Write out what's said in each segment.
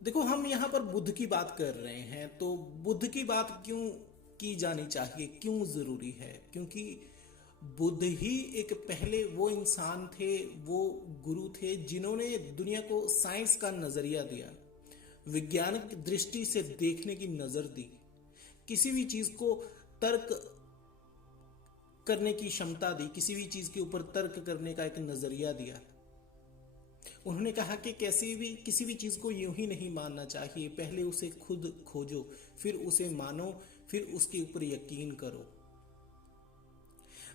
देखो, हम यहाँ पर बुद्ध की बात कर रहे हैं, तो बुद्ध की बात क्यों की जानी चाहिए, क्यों जरूरी है? क्योंकि बुद्ध ही एक पहले वो इंसान थे, वो गुरु थे जिन्होंने दुनिया को साइंस का नजरिया दिया, वैज्ञानिक दृष्टि से देखने की नजर दी, किसी भी चीज को तर्क करने की क्षमता दी, किसी भी चीज के ऊपर तर्क करने का एक नजरिया दिया। उन्होंने कहा कि कैसे भी किसी भी चीज को यूं ही नहीं मानना चाहिए, पहले उसे खुद खोजो, फिर उसे मानो, फिर उसके ऊपर यकीन करो।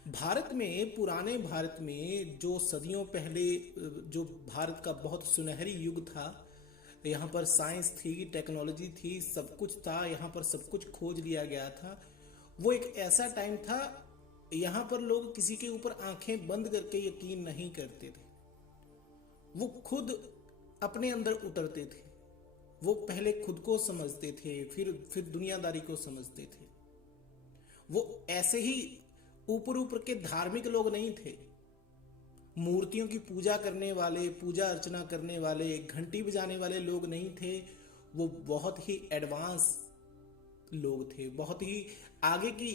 भारत में, पुराने भारत में जो सदियों पहले, जो भारत का बहुत सुनहरी युग था, यहाँ पर साइंस थी, टेक्नोलॉजी थी, सब कुछ था, यहाँ पर सब कुछ खोज लिया गया था। वो एक ऐसा टाइम था, यहाँ पर लोग किसी के ऊपर आंखें बंद करके यकीन नहीं करते थे, वो खुद अपने अंदर उतरते थे। वो पहले खुद को समझते थे, फिर दुनियादारी को समझते थे। वो ऐसे ही ऊपर ऊपर के धार्मिक लोग नहीं थे, मूर्तियों की पूजा करने वाले, पूजा अर्चना करने वाले, घंटी बजाने वाले लोग नहीं थे। वो बहुत ही एडवांस लोग थे, बहुत ही आगे की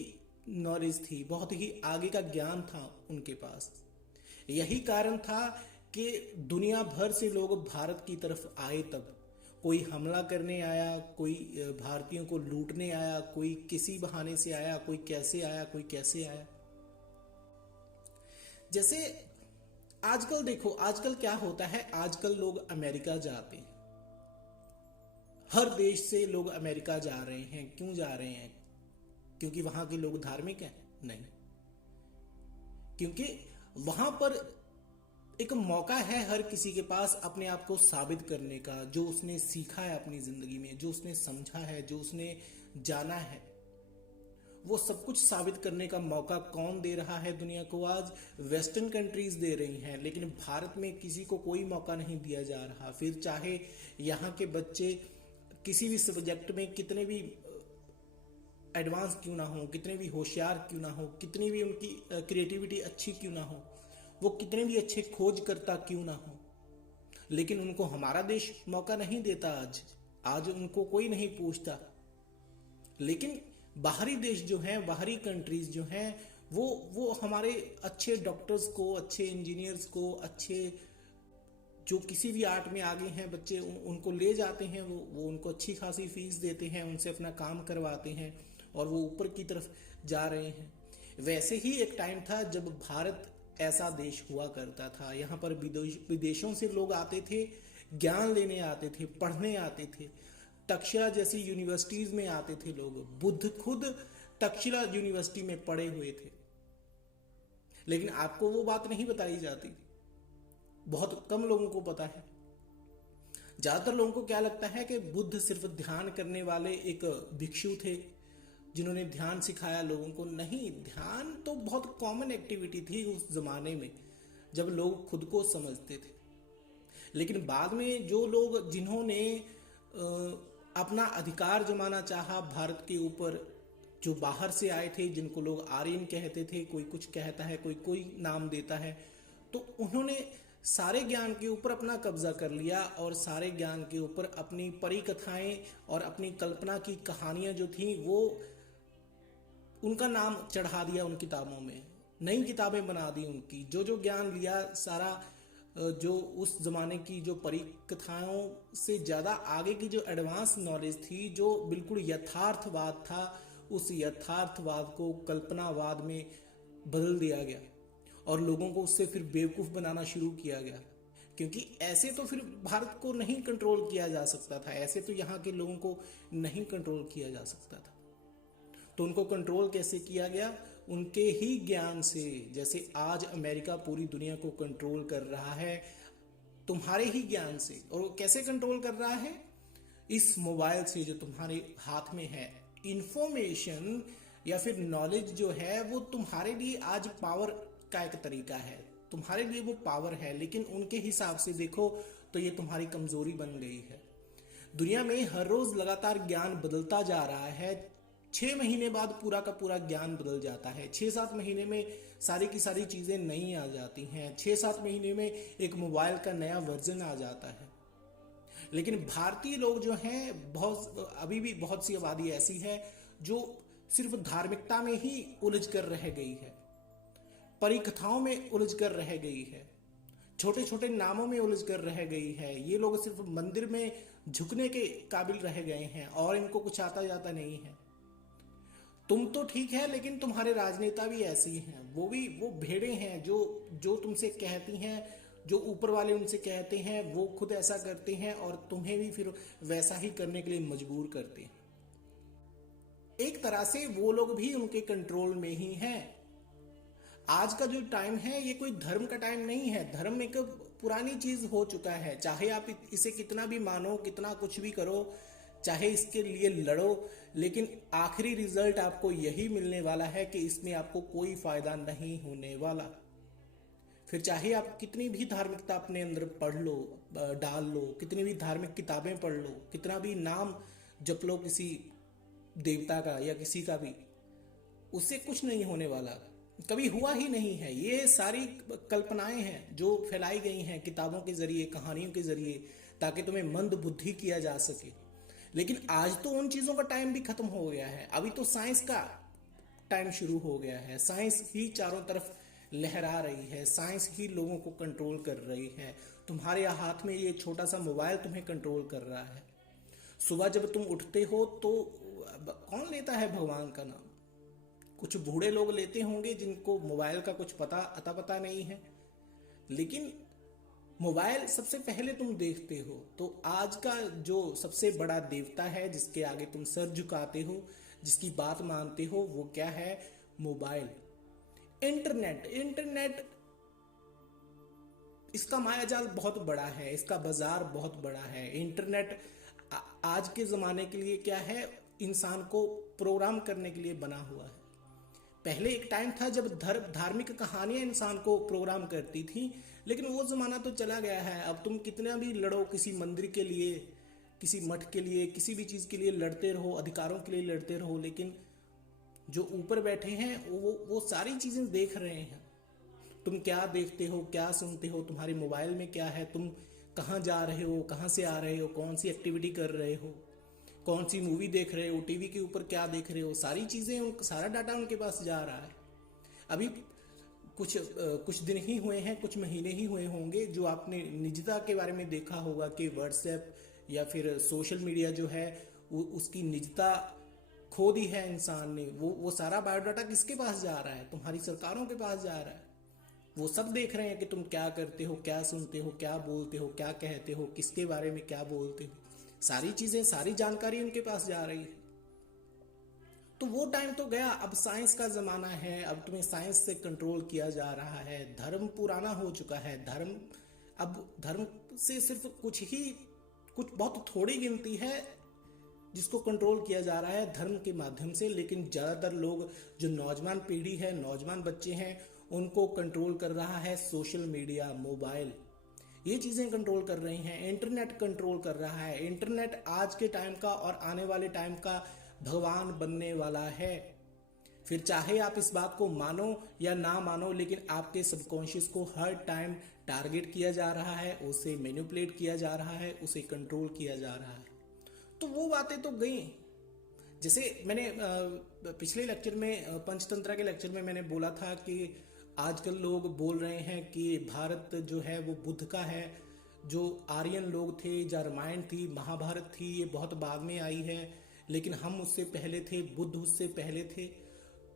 नॉलेज थी, बहुत ही आगे का ज्ञान था उनके पास। यही कारण था कि दुनिया भर से लोग भारत की तरफ आए। तब कोई हमला करने आया, कोई भारतीयों को लूटने आया, कोई किसी बहाने से आया, कोई कैसे आया, कोई कैसे आया। जैसे आजकल देखो, आजकल क्या होता है, आजकल लोग अमेरिका जाते हैं, हर देश से लोग अमेरिका जा रहे हैं। क्यों जा रहे हैं? क्योंकि वहां के लोग धार्मिक हैं? नहीं, क्योंकि वहां पर एक मौका है हर किसी के पास अपने आप को साबित करने का, जो उसने सीखा है अपनी जिंदगी में, जो उसने समझा है, जो उसने जाना है, वो सब कुछ साबित करने का मौका कौन दे रहा है दुनिया को? आज वेस्टर्न कंट्रीज दे रही हैं, लेकिन भारत में किसी को कोई मौका नहीं दिया जा रहा। फिर चाहे यहाँ के बच्चे किसी भी सब्जेक्ट में कितने भी एडवांस क्यों ना हो, कितने भी होशियार क्यों ना हो, कितनी भी उनकी क्रिएटिविटी अच्छी क्यों ना हो, वो कितने भी अच्छे खोजकर्ता क्यों ना हो, लेकिन उनको हमारा देश मौका नहीं देता। आज आज उनको कोई नहीं पूछता। लेकिन बाहरी देश जो हैं, बाहरी कंट्रीज जो हैं, वो हमारे अच्छे डॉक्टर्स को, अच्छे इंजीनियर्स को, अच्छे जो किसी भी आर्ट में आगे हैं बच्चे, उनको ले जाते हैं। वो उनको अच्छी खासी फीस देते हैं, उनसे अपना काम करवाते हैं, और वो ऊपर की तरफ जा रहे हैं। वैसे ही एक टाइम था जब भारत ऐसा देश हुआ करता था। यहाँ पर विदेशों से लोग आते थे, ज्ञान लेने आते थे, पढ़ने आते थे। तक्षशिला जैसी यूनिवर्सिटीज में आते थे लोग। बुद्ध खुद तक्षशिला यूनिवर्सिटी में पढ़े हुए थे, लेकिन आपको वो बात नहीं बताई जाती थी, बहुत कम लोगों को पता है। ज्यादातर लोगों को क्या लगता है कि बुद्ध सिर्फ ध्यान करने वाले एक भिक्षु थे जिन्होंने ध्यान सिखाया लोगों को। नहीं, ध्यान तो बहुत कॉमन एक्टिविटी थी उस जमाने में, जब लोग खुद को समझते थे। लेकिन बाद में जो लोग, जिन्होंने अपना अधिकार जमाना चाहा भारत के ऊपर, जो बाहर से आए थे, जिनको लोग आर्यन कहते थे, कोई कुछ कहता है, कोई कोई नाम देता है, तो उन्होंने सारे ज्ञान के ऊपर अपना कब्जा कर लिया, और सारे ज्ञान के ऊपर अपनी परी कथाएं और अपनी कल्पना की कहानियां जो थी, वो उनका नाम चढ़ा दिया उन किताबों में, नई किताबें बना दी उनकी। जो जो ज्ञान लिया सारा, जो उस जमाने की जो परी कथाओं से ज्यादा आगे की जो एडवांस नॉलेज थी, जो बिल्कुल यथार्थवाद था, उस यथार्थवाद को कल्पनावाद में बदल दिया गया, और लोगों को उससे फिर बेवकूफ बनाना शुरू किया गया। क्योंकि ऐसे तो फिर भारत को नहीं कंट्रोल किया जा सकता था, ऐसे तो यहाँ के लोगों को नहीं कंट्रोल किया जा सकता था। तो उनको कंट्रोल कैसे किया गया? उनके ही ज्ञान से। जैसे आज अमेरिका पूरी दुनिया को कंट्रोल कर रहा है तुम्हारे ही ज्ञान से। और वो कैसे कंट्रोल कर रहा है? इस मोबाइल से जो तुम्हारे हाथ में है। इंफॉर्मेशन या फिर नॉलेज जो है, वो तुम्हारे लिए आज पावर का एक तरीका है, तुम्हारे लिए वो पावर है, लेकिन उनके हिसाब से देखो तो ये तुम्हारी कमजोरी बन गई है। दुनिया में हर रोज लगातार ज्ञान बदलता जा रहा है। 6 महीने बाद पूरा का पूरा ज्ञान बदल जाता है। 6-7 महीने में सारी की सारी चीजें नई आ जाती हैं। 6-7 महीने में एक मोबाइल का नया वर्जन आ जाता है। लेकिन भारतीय लोग जो हैं, बहुत अभी भी बहुत सी आबादी ऐसी है जो सिर्फ धार्मिकता में ही उलझ कर रह गई है, परिकथाओं में उलझ कर रह गई है, छोटे छोटे नामों में उलझ कर रह गई है। ये लोग सिर्फ मंदिर में झुकने के काबिल रह गए हैं और इनको कुछ आता जाता नहीं है। तुम तो ठीक है, लेकिन तुम्हारे राजनेता भी ऐसे ही हैं, वो भेड़े हैं जो जो तुमसे कहती हैं, जो ऊपर वाले उनसे कहते हैं वो खुद ऐसा करते हैं और तुम्हें भी फिर वैसा ही करने के लिए मजबूर करते हैं। एक तरह से वो लोग भी उनके कंट्रोल में ही हैं। आज का जो टाइम है ये कोई धर्म का टाइम नहीं है। धर्म एक पुरानी चीज हो चुका है, चाहे आप इसे कितना भी मानो, कितना कुछ भी करो, चाहे इसके लिए लड़ो, लेकिन आखिरी रिजल्ट आपको यही मिलने वाला है कि इसमें आपको कोई फायदा नहीं होने वाला। फिर चाहे आप कितनी भी धार्मिकता अपने अंदर पढ़ लो, डाल लो, कितनी भी धार्मिक किताबें पढ़ लो, कितना भी नाम जप लो किसी देवता का या किसी का भी, उससे कुछ नहीं होने वाला, कभी हुआ ही नहीं है। ये सारी कल्पनाएं हैं जो फैलाई गई हैं किताबों के जरिए, कहानियों के जरिए, ताकि तुम्हें मंद बुद्धि किया जा सके। लेकिन आज तो उन चीजों का टाइम भी खत्म हो गया है, अभी तो साइंस का टाइम शुरू हो गया है। साइंस ही चारों तरफ लहरा रही है, साइंस ही लोगों को कंट्रोल कर रही है। तुम्हारे हाथ में ये छोटा सा मोबाइल तुम्हें कंट्रोल कर रहा है। सुबह जब तुम उठते हो तो कौन लेता है भगवान का नाम? कुछ बूढ़े लोग लेते होंगे जिनको मोबाइल का कुछ पता नहीं है। लेकिन मोबाइल सबसे पहले तुम देखते हो तो आज का जो सबसे बड़ा देवता है, जिसके आगे तुम सर झुकाते हो, जिसकी बात मानते हो, वो क्या है? मोबाइल। इंटरनेट इसका मायाजाल बहुत बड़ा है, इसका बाजार बहुत बड़ा है। इंटरनेट आज के जमाने के लिए क्या है? इंसान को प्रोग्राम करने के लिए बना हुआ है। पहले एक टाइम था जब धार्मिक कहानियां इंसान को प्रोग्राम करती थी, लेकिन वो जमाना तो चला गया है। अब तुम कितना भी लड़ो, किसी मंदिर के लिए, किसी मठ के लिए, किसी भी चीज के लिए लड़ते रहो, अधिकारों के लिए लड़ते रहो, लेकिन जो ऊपर बैठे हैं वो सारी चीजें देख रहे हैं। तुम क्या देखते हो, क्या सुनते हो, तुम्हारे मोबाइल में क्या है, तुम कहाँ जा रहे हो, कहाँ से आ रहे हो, कौन सी एक्टिविटी कर रहे हो, कौन सी मूवी देख रहे हो, टीवी के ऊपर क्या देख रहे हो, सारी चीजें, सारा डाटा उनके पास जा रहा है। अभी कुछ दिन ही हुए हैं, कुछ महीने ही हुए होंगे जो आपने निजता के बारे में देखा होगा कि व्हाट्सएप या फिर सोशल मीडिया जो है उसकी निजता खो दी है इंसान ने। वो सारा बायोडाटा किसके पास जा रहा है? तुम्हारी सरकारों के पास जा रहा है। वो सब देख रहे हैं कि तुम क्या करते हो, क्या सुनते हो, क्या बोलते हो, क्या कहते हो, किसके बारे में क्या बोलते हो, सारी चीजें, सारी जानकारी उनके पास जा रही है। तो वो टाइम तो गया, अब साइंस का जमाना है, अब तुम्हें साइंस से कंट्रोल किया जा रहा है। धर्म पुराना हो चुका है। अब धर्म से सिर्फ कुछ बहुत थोड़ी गिनती है जिसको कंट्रोल किया जा रहा है धर्म के माध्यम से। लेकिन ज्यादातर लोग, जो नौजवान पीढ़ी है, नौजवान बच्चे हैं, उनको कंट्रोल कर रहा है सोशल मीडिया, मोबाइल, ये चीजें कंट्रोल कर रही हैं। इंटरनेट कंट्रोल कर रहा है। इंटरनेट आज के टाइम का और आने वाले टाइम का भगवान बनने वाला है। फिर चाहे आप इस बात को मानो या ना मानो, लेकिन आपके सबकॉन्शियस को हर टाइम टारगेट किया जा रहा है, उसे मैनिपुलेट किया जा रहा है, उसे कंट्रोल किया जा रहा है। तो वो बातें तो गई। जैसे मैंने पिछले लेक्चर में, पंचतंत्र के लेक्चर में मैंने बोला था कि आजकल लोग बोल रहे हैं कि भारत जो है वो बुद्ध का है। जो आर्यन लोग थे, या रामायण थी, महाभारत थी, ये बहुत बाद में आई है, लेकिन हम उससे पहले थे, बुद्ध उससे पहले थे।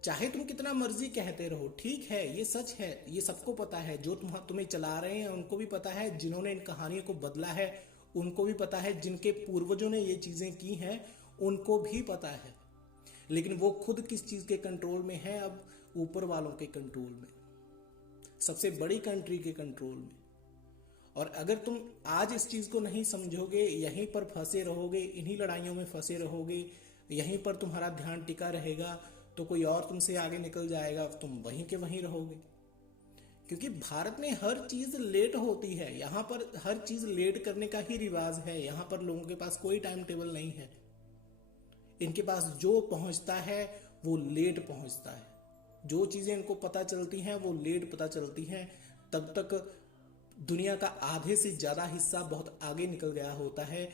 चाहे तुम कितना मर्जी कहते रहो, ठीक है, ये सच है, ये सबको पता है। जो तुम्हें चला रहे हैं उनको भी पता है, जिन्होंने इन कहानियों को बदला है उनको भी पता है, जिनके पूर्वजों ने ये चीजें की हैं उनको भी पता है। लेकिन वो खुद किस चीज के कंट्रोल में है? अब ऊपर वालों के कंट्रोल में, सबसे बड़ी कंट्री के कंट्रोल में। और अगर तुम आज इस चीज को नहीं समझोगे, यहीं पर फंसे रहोगे, इन्हीं लड़ाइयों में फंसे रहोगे, यहीं पर तुम्हारा ध्यान टिका रहेगा, तो कोई और तुमसे आगे निकल जाएगा, तुम वहीं के वहीं रहोगे। क्योंकि भारत में हर चीज लेट होती है, यहां पर हर चीज लेट करने का ही रिवाज है। यहां पर लोगों के पास कोई टाइम टेबल नहीं है। इनके पास जो पहुंचता है वो लेट पहुंचता है। जो चीजें इनको पता चलती हैं वो लेट पता चलती हैं। तब तक दुनिया का आधे से ज़्यादा हिस्सा बहुत आगे निकल गया होता है।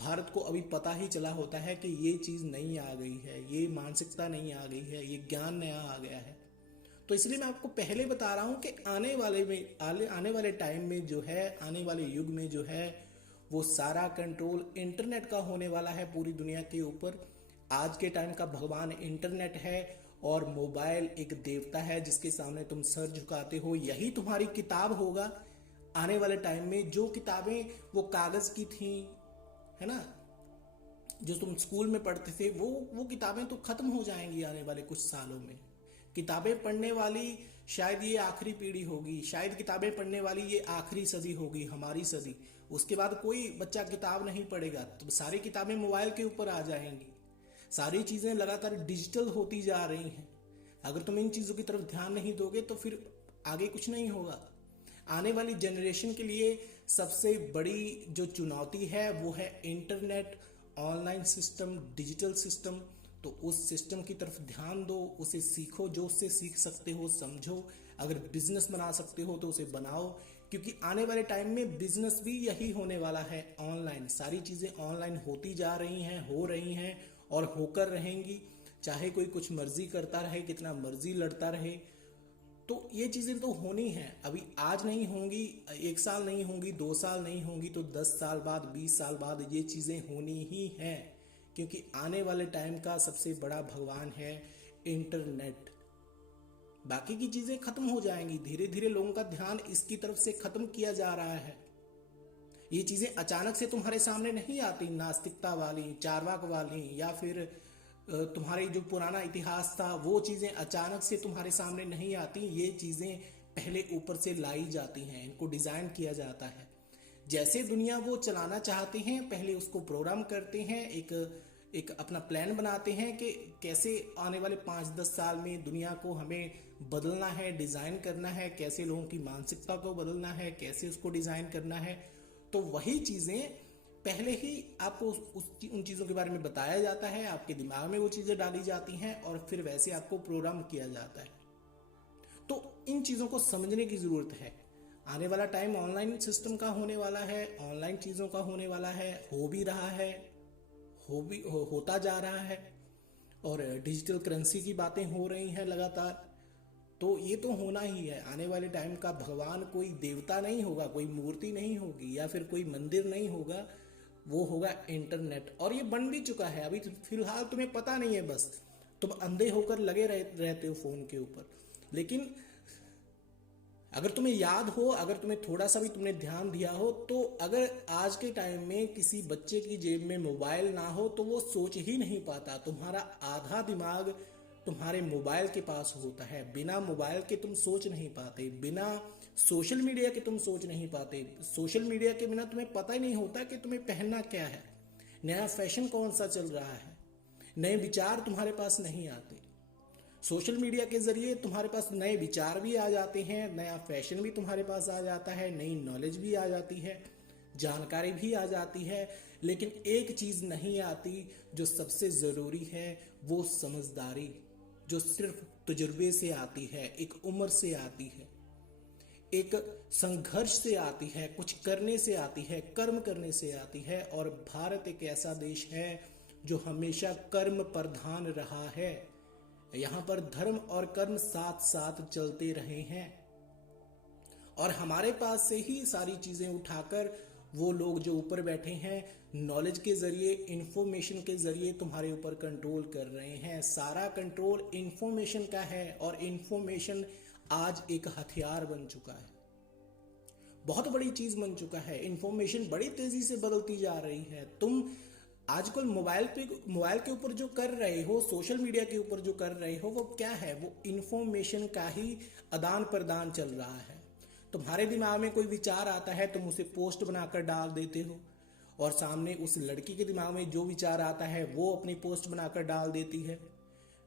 भारत को अभी पता ही चला होता है कि ये चीज़ नई आ गई है, ये मानसिकता नई आ गई है, ये ज्ञान नया आ गया है। तो इसलिए मैं आपको पहले बता रहा हूँ कि आने वाले टाइम में जो है, आने वाले युग में जो है, वो सारा कंट्रोल इंटरनेट का होने वाला है पूरी दुनिया के ऊपर। आज के टाइम का भगवान इंटरनेट है और मोबाइल एक देवता है जिसके सामने तुम सर झुकाते हो। यही तुम्हारी किताब होगा आने वाले टाइम में। जो किताबें वो कागज की थी, है ना, जो तुम स्कूल में पढ़ते थे, वो किताबें तो खत्म हो जाएंगी आने वाले कुछ सालों में। किताबें पढ़ने वाली शायद ये आखिरी पीढ़ी होगी, शायद किताबें पढ़ने वाली ये आखिरी सदी होगी, हमारी सदी। उसके बाद कोई बच्चा किताब नहीं पढ़ेगा, तो सारी किताबें मोबाइल के ऊपर आ जाएंगी। सारी चीजें लगातार डिजिटल होती जा रही हैं। अगर तुम इन चीजों की तरफ ध्यान नहीं दोगे तो फिर आगे कुछ नहीं होगा। आने वाली जनरेशन के लिए सबसे बड़ी जो चुनौती है वो है internet, online system, digital system. तो उस सिस्टम की तरफ ध्यान दो, उसे सीखो, जो उससे सीख सकते हो समझो। अगर बिजनेस बना सकते हो तो उसे बनाओ, क्योंकि आने वाले टाइम में बिजनेस भी यही होने वाला है, ऑनलाइन। सारी चीजें ऑनलाइन होती जा रही हैं, हो रही हैं और होकर रहेंगी। चाहे कोई कुछ मर्जी करता रहे, कितना मर्जी लड़ता रहे, तो ये चीजें तो होनी है। अभी आज नहीं होंगी, 1 साल नहीं होंगी, 2 साल नहीं होंगी, तो 10 साल बाद, 20 साल बाद ये चीजें होनी ही हैं। क्योंकि आने वाले टाइम का सबसे बड़ा भगवान है इंटरनेट। बाकी की चीजें खत्म हो जाएंगी, धीरे धीरे लोगों का ध्यान इसकी तरफ से खत्म किया जा रहा है। ये चीजें अचानक से तुम्हारे सामने नहीं आती, नास्तिकता वाली, चार्वाक वाली, या फिर तुम्हारे जो पुराना इतिहास था वो चीजें अचानक से तुम्हारे सामने नहीं आती। ये चीजें पहले ऊपर से लाई जाती हैं, इनको डिजाइन किया जाता है। जैसे दुनिया वो चलाना चाहते हैं, पहले उसको प्रोग्राम करते हैं, एक अपना प्लान बनाते हैं कि कैसे आने वाले 5-10 साल में दुनिया को हमें बदलना है, डिजाइन करना है, कैसे लोगों की मानसिकता को बदलना है, कैसे उसको डिजाइन करना है। तो वही चीजें पहले ही आपको उन चीजों के बारे में बताया जाता है, आपके दिमाग में वो चीजें डाली जाती हैं और फिर वैसे आपको प्रोग्राम किया जाता है। तो इन चीजों को समझने की जरूरत है। आने वाला टाइम ऑनलाइन सिस्टम का होने वाला है, ऑनलाइन चीजों का होने वाला है, हो भी रहा है, होता जा रहा है। और डिजिटल करेंसी की बातें हो रही हैं लगातार। तो ये तो होना ही है। आने वाले टाइम का भगवान कोई देवता नहीं होगा, कोई मूर्ति नहीं होगी, या फिर कोई मंदिर नहीं होगा, वो होगा इंटरनेट। और ये बन भी चुका है, अभी फिलहाल तुम्हें पता नहीं है, बस तुम अंधे होकर लगे रहते हो फोन के ऊपर। लेकिन अगर तुम्हें याद हो, अगर तुम्हें थोड़ा सा भी तुमने ध्यान दिया हो, तो अगर आज के टाइम में किसी बच्चे की जेब में मोबाइल ना हो तो वो सोच ही नहीं पाता। तुम्हारा आधा दिमाग तुम्हारे मोबाइल के पास होता है। बिना मोबाइल के तुम सोच नहीं पाते, बिना सोशल मीडिया के तुम सोच नहीं पाते। सोशल मीडिया के बिना तुम्हें पता ही नहीं होता कि तुम्हें पहनना क्या है, नया फैशन कौन सा चल रहा है, नए विचार तुम्हारे पास नहीं आते। सोशल मीडिया के जरिए तुम्हारे पास नए विचार भी आ जाते हैं, नया फैशन भी तुम्हारे पास आ जाता है, नई नॉलेज भी आ जाती है, जानकारी भी आ जाती है। लेकिन एक चीज नहीं आती जो सबसे जरूरी है, वो समझदारी, जो सिर्फ तजुर्बे से आती है, एक उम्र से आती है, एक संघर्ष से आती है, कुछ करने से आती है, कर्म करने से आती है। और भारत एक ऐसा देश है जो हमेशा कर्म प्रधान रहा है। यहाँ पर धर्म और कर्म साथ साथ चलते रहे हैं और हमारे पास से ही सारी चीजें उठाकर वो लोग जो ऊपर बैठे हैं, नॉलेज के जरिए, इंफॉर्मेशन के जरिए तुम्हारे ऊपर कंट्रोल कर रहे हैं। सारा कंट्रोल इंफॉर्मेशन का है और इंफॉर्मेशन आज एक हथियार बन चुका है, बहुत बड़ी चीज बन चुका है। इंफॉर्मेशन बड़ी तेजी से बदलती जा रही है। तुम आजकल मोबाइल के ऊपर जो कर रहे हो, सोशल मीडिया के ऊपर जो कर रहे हो, वो क्या है? वो इंफॉर्मेशन का ही आदान प्रदान चल रहा है। तुम्हारे दिमाग में कोई विचार आता है, तुम उसे पोस्ट बनाकर डाल देते हो और सामने उस लड़की के दिमाग में जो विचार आता है वो अपनी पोस्ट बनाकर डाल देती है।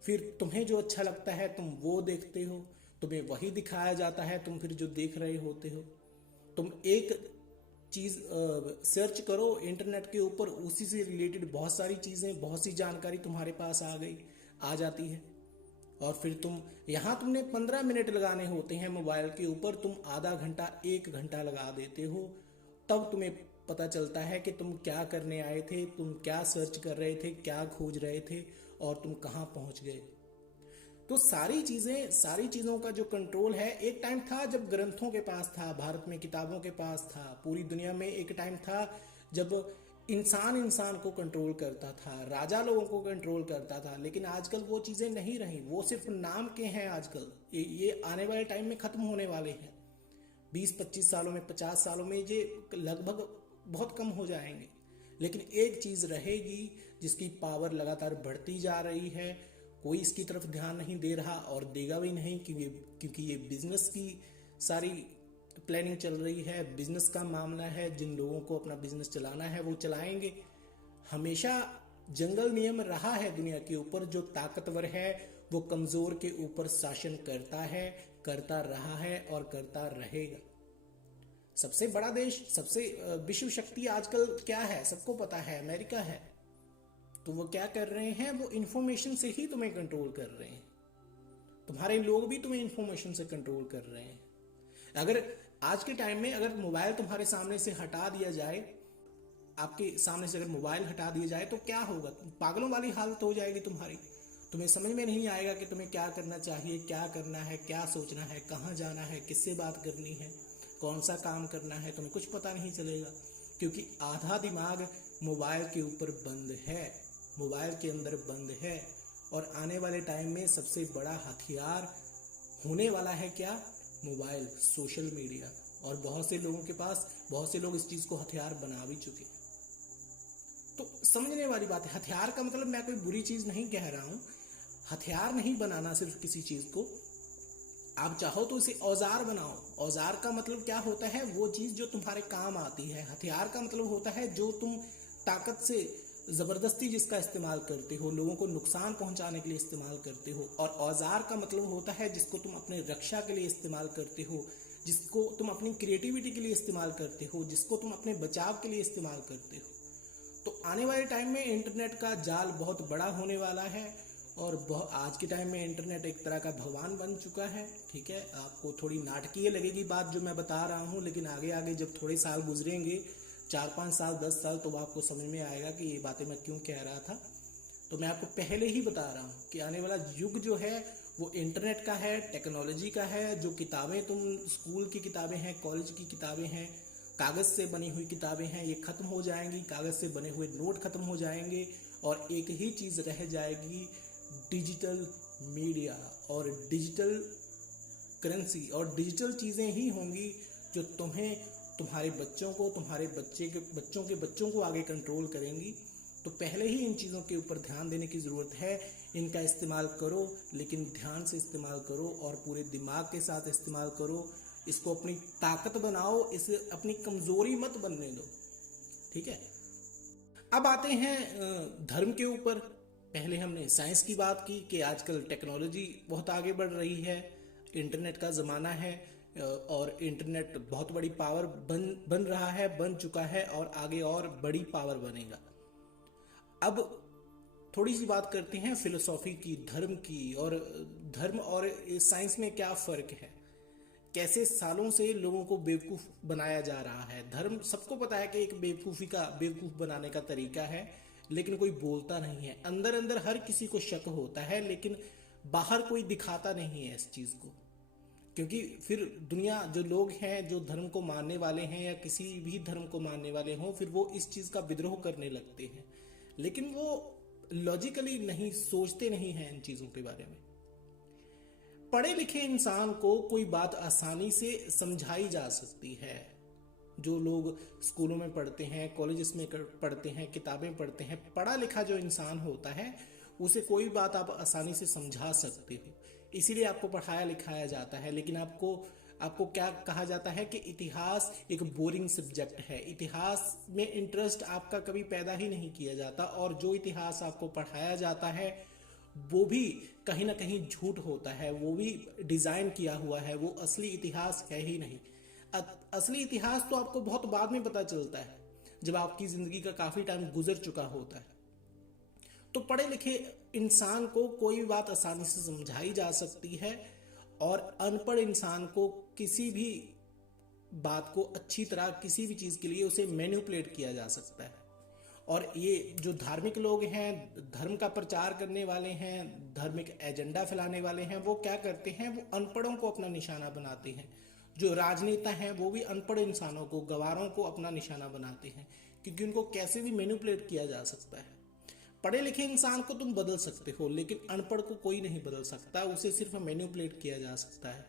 फिर तुम्हें जो अच्छा लगता है तुम वो देखते हो, तुम्हें वही दिखाया जाता है, तुम फिर जो देख रहे होते हो। तुम एक चीज सर्च करो इंटरनेट के ऊपर, उसी से रिलेटेड बहुत सारी चीजें, बहुत सी जानकारी तुम्हारे पास आ जाती है और फिर तुम यहाँ तुमने 15 मिनट लगाने होते हैं मोबाइल के ऊपर, तुम आधा घंटा 1 घंटा लगा देते हो। तब तुम्हें पता चलता है कि तुम क्या करने आए थे, तुम क्या सर्च कर रहे थे, क्या खोज रहे थे और तुम कहाँ पहुंच गए। तो सारी चीजों का जो कंट्रोल है, एक टाइम था जब ग्रंथों के पास था, भारत में किताबों के पास था, पूरी दुनिया में एक टाइम था जब इंसान को कंट्रोल करता था, राजा लोगों को कंट्रोल करता था। लेकिन आजकल वो चीजें नहीं रही, वो सिर्फ नाम के हैं। आजकल ये आने वाले टाइम में खत्म होने वाले हैं। 20-25 सालों में, 50 सालों में ये लगभग बहुत कम हो जाएंगे। लेकिन एक चीज रहेगी जिसकी पावर लगातार बढ़ती जा रही है, कोई इसकी तरफ ध्यान नहीं दे रहा और देगा भी नहीं, क्योंकि ये बिजनेस की सारी प्लानिंग चल रही है, बिजनेस का मामला है। जिन लोगों को अपना बिजनेस चलाना है वो चलाएंगे। हमेशा जंगल नियम रहा है दुनिया के ऊपर, जो ताकतवर है वो कमजोर के ऊपर शासन करता है, करता रहा है और करता रहेगा। सबसे बड़ा देश, सबसे विश्व शक्ति आजकल क्या है, सबको पता है, अमेरिका है। तो वो क्या कर रहे हैं, वो इंफॉर्मेशन से ही तुम्हें कंट्रोल कर रहे हैं। तुम्हारे लोग भी तुम्हें इंफॉर्मेशन से कंट्रोल कर रहे हैं। अगर आज के टाइम में अगर मोबाइल तुम्हारे सामने से हटा दिया जाए, आपके सामने से अगर मोबाइल हटा दिया जाए तो क्या होगा, पागलों वाली हालत हो जाएगी तुम्हारी। तुम्हें समझ में नहीं आएगा कि तुम्हें क्या करना चाहिए, क्या करना है, क्या सोचना है, कहाँ जाना है, किससे बात करनी है, कौन सा काम करना है, तुम्हें कुछ पता नहीं चलेगा। क्योंकि आधा दिमाग मोबाइल के ऊपर बंद है, मोबाइल के अंदर बंद है। और आने वाले टाइम में सबसे बड़ा हथियार होने वाला है क्या, मोबाइल, सोशल मीडिया। और बहुत से लोगों के पास, बहुत से लोग इस चीज को हथियार बना भी चुके हैं। तो समझने वाली बात है, हथियार का मतलब मैं कोई बुरी चीज नहीं कह रहा हूं। हथियार नहीं बनाना सिर्फ किसी चीज को, आप चाहो तो इसे औजार बनाओ। औजार का मतलब क्या होता है, वो चीज जो तुम्हारे काम आती है। हथियार का मतलब होता है जो तुम ताकत से, जबरदस्ती जिसका इस्तेमाल करते हो, लोगों को नुकसान पहुंचाने के लिए इस्तेमाल करते हो। और औजार का मतलब होता है जिसको तुम अपने रक्षा के लिए इस्तेमाल करते हो, जिसको तुम अपनी क्रिएटिविटी के लिए इस्तेमाल करते हो, जिसको तुम अपने बचाव के लिए इस्तेमाल करते हो। तो आने वाले टाइम में इंटरनेट का जाल बहुत बड़ा होने वाला है। और आज के टाइम में इंटरनेट एक तरह का भगवान बन चुका है। ठीक है, आपको थोड़ी नाटकीय लगेगी बात जो मैं बता रहा हूँ, लेकिन आगे आगे जब थोड़े साल गुजरेंगे, 4-5 साल, 10 साल, तो आपको समझ में आएगा कि ये बातें मैं क्यों कह रहा था। तो मैं आपको पहले ही बता रहा हूँ कि आने वाला युग जो है वो इंटरनेट का है, टेक्नोलॉजी का है। जो किताबें तुम, स्कूल की किताबें हैं, कॉलेज की किताबें हैं, कागज से बनी हुई किताबें हैं, ये खत्म हो जाएंगी। कागज से बने हुए नोट खत्म हो जाएंगे और एक ही चीज रह जाएगी, डिजिटल मीडिया और डिजिटल करेंसी। और डिजिटल चीजें ही होंगी जो तुम्हें, तुम्हारे बच्चों को, तुम्हारे बच्चों के बच्चों को आगे कंट्रोल करेंगी। तो पहले ही इन चीज़ों के ऊपर ध्यान देने की ज़रूरत है। इनका इस्तेमाल करो, लेकिन ध्यान से इस्तेमाल करो और पूरे दिमाग के साथ इस्तेमाल करो। इसको अपनी ताकत बनाओ, इसे अपनी कमजोरी मत बनने दो। ठीक है, अब आते हैं धर्म के ऊपर। पहले हमने साइंस की बात की कि आजकल टेक्नोलॉजी बहुत आगे बढ़ रही है, इंटरनेट का ज़माना है और इंटरनेट बहुत बड़ी पावर बन रहा है, बन चुका है और आगे और बड़ी पावर बनेगा। अब थोड़ी सी बात करते हैं फिलोसॉफी की, धर्म की। और धर्म और साइंस में क्या फ़र्क है, कैसे सालों से लोगों को बेवकूफ़ बनाया जा रहा है। धर्म सबको पता है कि एक बेवकूफ़ बनाने का तरीका है, लेकिन कोई बोलता नहीं है। अंदर अंदर हर किसी को शक होता है, लेकिन बाहर कोई दिखाता नहीं है इस चीज़ को। क्योंकि फिर दुनिया, जो लोग हैं, जो धर्म को मानने वाले हैं या किसी भी धर्म को मानने वाले हों, फिर वो इस चीज़ का विद्रोह करने लगते हैं। लेकिन वो लॉजिकली नहीं सोचते, नहीं हैं इन चीज़ों के बारे में। पढ़े लिखे इंसान को कोई बात आसानी से समझाई जा सकती है। जो लोग स्कूलों में पढ़ते हैं, कॉलेजेस में पढ़ते हैं, किताबें पढ़ते हैं, पढ़ा लिखा जो इंसान होता है, उसे कोई बात आप आसानी से समझा सकते हो। इसीलिए आपको पढ़ाया लिखाया जाता है। लेकिन आपको क्या कहा जाता है कि इतिहास एक बोरिंग सब्जेक्ट है। इतिहास में इंटरेस्ट आपका कभी पैदा ही नहीं किया जाता। और जो इतिहास आपको पढ़ाया जाता है वो भी कहीं ना कहीं झूठ होता है, वो भी डिजाइन किया हुआ है, वो असली इतिहास है ही नहीं। असली इतिहास तो आपको बहुत बाद में पता चलता है, जब आपकी जिंदगी का काफी टाइम गुजर चुका होता है। तो पढ़े लिखे इंसान को कोई भी बात आसानी से समझाई जा सकती है और अनपढ़ इंसान को किसी भी बात को अच्छी तरह किसी भी चीज के लिए उसे मैनिपुलेट किया जा सकता है। और ये जो धार्मिक लोग हैं, धर्म का प्रचार करने वाले हैं, धार्मिक एजेंडा फैलाने वाले हैं, वो क्या करते हैं, वो अनपढ़ों को अपना निशाना बनाते हैं। जो राजनेता हैं वो भी अनपढ़ इंसानों को, गवारों को अपना निशाना बनाते हैं, क्योंकि उनको कैसे भी मैनिपुलेट किया जा सकता है। पढ़े लिखे इंसान को तुम बदल सकते हो, लेकिन अनपढ़ को कोई नहीं बदल सकता, उसे सिर्फ मैनिपुलेट किया जा सकता है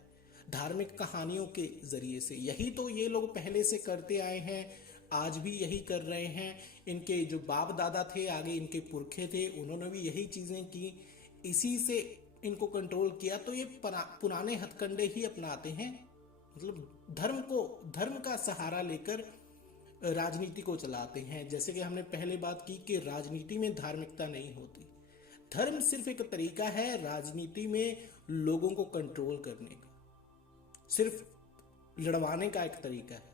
धार्मिक कहानियों के जरिए से। यही तो ये लोग पहले से करते आए हैं, आज भी यही कर रहे हैं। इनके जो बाप दादा थे, आगे इनके पुरखे थे, उन्होंने भी यही चीजें की, इसी से इनको कंट्रोल किया। तो ये पुराने हथकंडे ही अपनाते हैं, मतलब धर्म का सहारा लेकर राजनीति को चलाते हैं। जैसे कि हमने पहले बात की कि राजनीति में धार्मिकता नहीं होती, धर्म सिर्फ एक तरीका है राजनीति में लोगों को कंट्रोल करने का, सिर्फ लड़वाने का एक तरीका है।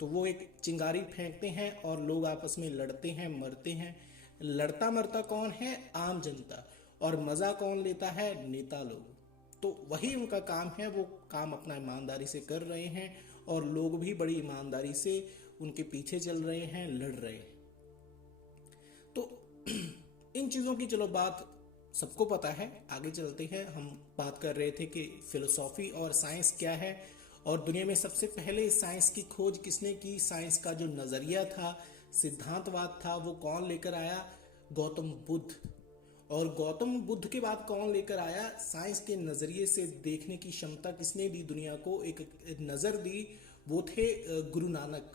तो वो एक चिंगारी फेंकते हैं और लोग आपस में लड़ते हैं, मरते हैं। लड़ता मरता कौन है? आम जनता। और मजा कौन लेता है? नेता लोग। तो वही उनका काम है, वो काम अपना ईमानदारी से कर रहे हैं और लोग भी बड़ी ईमानदारी से उनके पीछे चल रहे हैं, लड़ रहे हैं। तो इन चीजों की चलो बात सबको पता है, आगे चलते हैं। हम बात कर रहे थे कि फिलोसॉफी और साइंस क्या है, और दुनिया में सबसे पहले साइंस की खोज किसने की, साइंस का जो नजरिया था, सिद्धांतवाद था, वो कौन लेकर आया? गौतम बुद्ध। और गौतम बुद्ध के बाद कौन लेकर आया? साइंस के नजरिए से देखने की क्षमता किसने दी दुनिया को, एक नजर दी, वो थे गुरु नानक।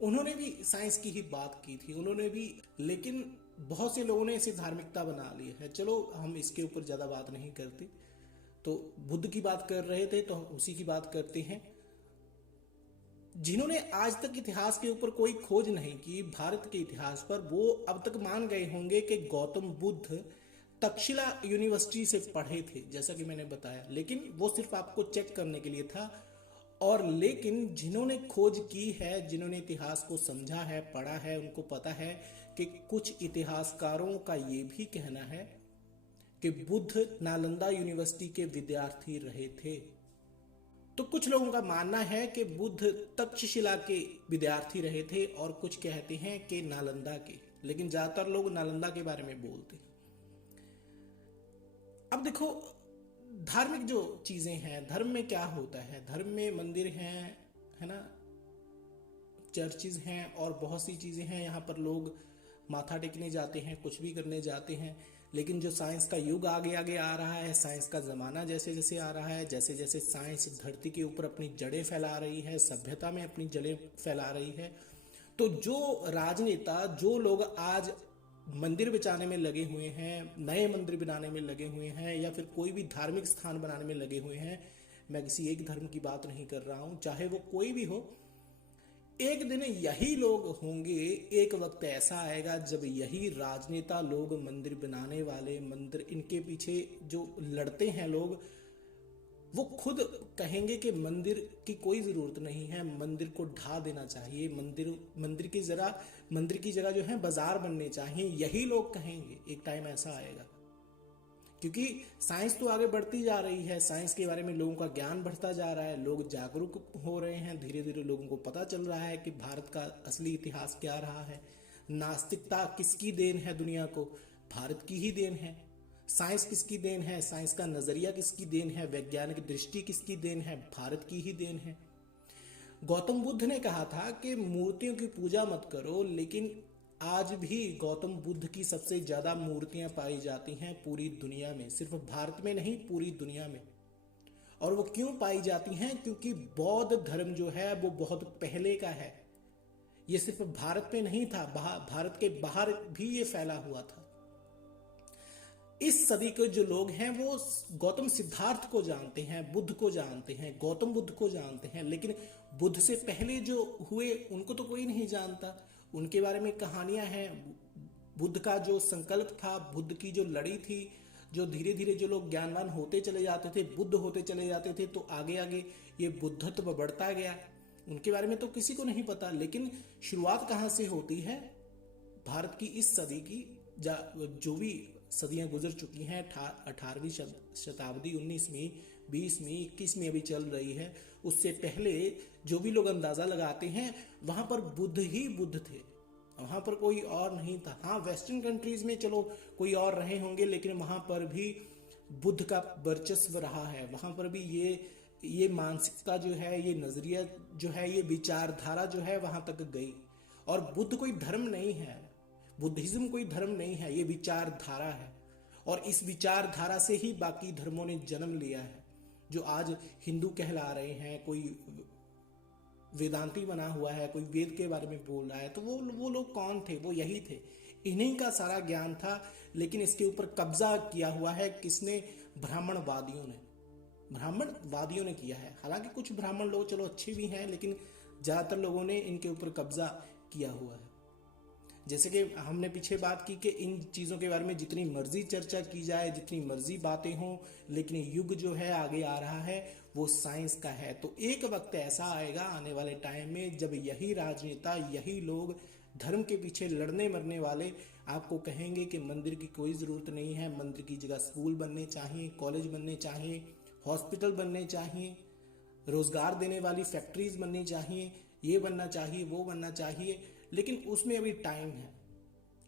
उन्होंने भी साइंस की ही बात की थी, उन्होंने भी, लेकिन बहुत से लोगों ने इसे धार्मिकता बना लिया है। चलो हम इसके ऊपर ज्यादा बात नहीं करते। तो बुद्ध की बात कर रहे थे तो उसी की बात करते हैं। जिन्होंने आज तक इतिहास के ऊपर कोई खोज नहीं की, भारत के इतिहास पर, वो अब तक मान गए होंगे कि गौतम बुद्ध तक्षशिला यूनिवर्सिटी से पढ़े थे, जैसा कि मैंने बताया, लेकिन वो सिर्फ आपको चेक करने के लिए था। और लेकिन जिन्होंने खोज की है, जिन्होंने इतिहास को समझा है, पढ़ा है, उनको पता है कि कुछ इतिहासकारों का ये भी कहना है कि बुद्ध नालंदा यूनिवर्सिटी के विद्यार्थी रहे थे। तो कुछ लोगों का मानना है कि बुद्ध तक्षशिला के विद्यार्थी रहे थे और कुछ कहते हैं कि नालंदा के, लेकिन ज्यादातर लोग नालंदा के बारे में बोलते। अब देखो, धार्मिक जो चीजें हैं, धर्म में क्या होता है? धर्म में मंदिर हैं, है ना, चर्चिज हैं और बहुत सी चीजें हैं। यहाँ पर लोग माथा टेकने जाते हैं, कुछ भी करने जाते हैं। लेकिन जो साइंस का युग आगे आगे आ रहा है, साइंस का जमाना जैसे जैसे आ रहा है, जैसे जैसे साइंस धरती के ऊपर अपनी जड़ें फैला रही है, सभ्यता में अपनी जड़ें फैला रही है, तो जो राजनेता, जो लोग आज मंदिर बचाने में लगे हुए हैं, नए मंदिर बनाने में लगे हुए हैं, या फिर कोई भी धार्मिक स्थान बनाने में लगे हुए हैं, मैं किसी एक धर्म की बात नहीं कर रहा हूं, चाहे वो कोई भी हो, एक दिन यही लोग होंगे, एक वक्त ऐसा आएगा जब यही राजनेता लोग, मंदिर बनाने वाले, मंदिर इनके पीछे जो लड़ते हैं लोग, वो खुद कहेंगे कि मंदिर की कोई जरूरत नहीं है, मंदिर को ढा देना चाहिए, मंदिर की जगह जो है बाजार बनने चाहिए। यही लोग कहेंगे, एक टाइम ऐसा आएगा, क्योंकि साइंस तो आगे बढ़ती जा रही है, साइंस के बारे में लोगों का ज्ञान बढ़ता जा रहा है, लोग जागरूक हो रहे हैं, धीरे धीरे लोगों को पता चल रहा है कि भारत का असली इतिहास क्या रहा है। नास्तिकता किसकी देन है दुनिया को? भारत की ही देन है। साइंस किसकी देन है? साइंस का नजरिया किसकी देन है? वैज्ञानिक दृष्टि किसकी देन है? भारत की ही देन है। गौतम बुद्ध ने कहा था कि मूर्तियों की पूजा मत करो, लेकिन आज भी गौतम बुद्ध की सबसे ज्यादा मूर्तियां पाई जाती हैं पूरी दुनिया में, सिर्फ भारत में नहीं, पूरी दुनिया में। और वो क्यों पाई जाती हैं? क्योंकि बौद्ध धर्म जो है वो बहुत पहले का है, ये सिर्फ भारत में नहीं था, भारत के बाहर भी ये फैला हुआ था। इस सदी के जो लोग हैं वो गौतम सिद्धार्थ को जानते हैं, बुद्ध को जानते हैं, गौतम बुद्ध को जानते हैं, लेकिन बुद्ध से पहले जो हुए उनको तो कोई नहीं जानता। उनके बारे में कहानियां हैं, बुद्ध का जो संकल्प था, बुद्ध की जो लड़ी थी, जो धीरे धीरे जो लोग ज्ञानवान होते चले जाते थे, बुद्ध होते चले जाते थे, तो आगे आगे ये बुद्धत्व बढ़ता गया। उनके बारे में तो किसी को नहीं पता। लेकिन शुरुआत कहां से होती है? भारत की इस सदी की जो भी सदियां गुजर चुकी हैं, 18वीं शताब्दी, 19वीं, 20वीं, 21वीं अभी चल रही है, उससे पहले जो भी लोग अंदाजा लगाते हैं वहां पर बुद्ध ही बुद्ध थे, वहां पर कोई और नहीं था। हाँ, वेस्टर्न कंट्रीज में चलो कोई और रहे होंगे, लेकिन वहां पर भी बुद्ध का वर्चस्व रहा है। वहां पर भी ये मानसिकता जो है, ये नजरिया जो है, ये विचारधारा जो है वहां तक गई। और बुद्ध कोई धर्म नहीं है, बुद्धिज्म कोई धर्म नहीं है, ये विचारधारा है। और इस विचारधारा से ही बाकी धर्मों ने जन्म लिया है। जो आज हिंदू कहला रहे हैं, कोई वेदांती बना हुआ है, कोई वेद के बारे में बोल रहा है, तो वो लोग कौन थे? वो यही थे, इन्हीं का सारा ज्ञान था। लेकिन इसके ऊपर कब्जा किया हुआ है किसने? ब्राह्मणवादियों ने किया है। हालांकि कुछ ब्राह्मण लोग चलो अच्छे भी हैं, लेकिन ज्यादातर लोगों ने इनके ऊपर कब्जा किया हुआ है। जैसे कि हमने पीछे बात की कि इन चीज़ों के बारे में जितनी मर्जी चर्चा की जाए, जितनी मर्जी बातें हों, लेकिन युग जो है आगे आ रहा है वो साइंस का है। तो एक वक्त ऐसा आएगा आने वाले टाइम में जब यही राजनेता, यही लोग धर्म के पीछे लड़ने मरने वाले आपको कहेंगे कि मंदिर की कोई ज़रूरत नहीं है, मंदिर की जगह स्कूल बनने चाहिए, कॉलेज बनने चाहिए, हॉस्पिटल बनने चाहिए, रोजगार देने वाली फैक्ट्रीज बननी चाहिए, ये बनना चाहिए, वो बनना चाहिए। लेकिन उसमें अभी टाइम है,